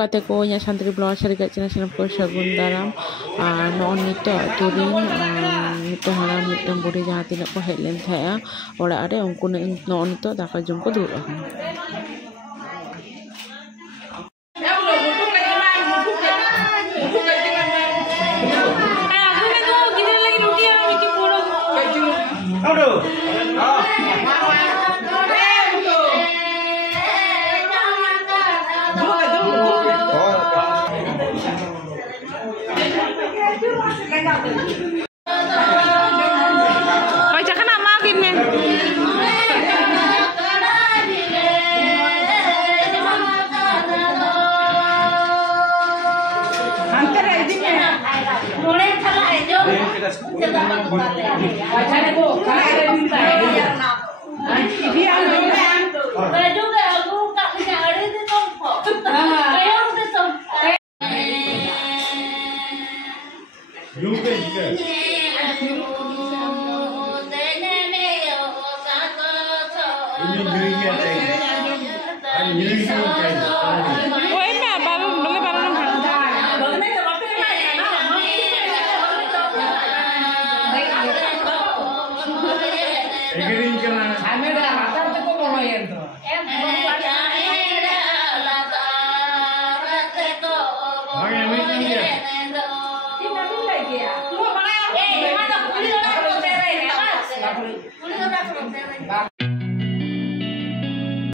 gate ko nya santri blog sari gat chana chana ko sagun daram non nito turing nito haram nito buri jaha tina ko helen thaya ora are unku non nito daka jom ko dur Baca kan nama gini. Angkat aja nih. Mulai salah aja. Baca nih bu. Kalau ada minta ya. Dia ambil. Baju ke aku tak punya ada itu tompok. Kayak udah tompok. Juga juga.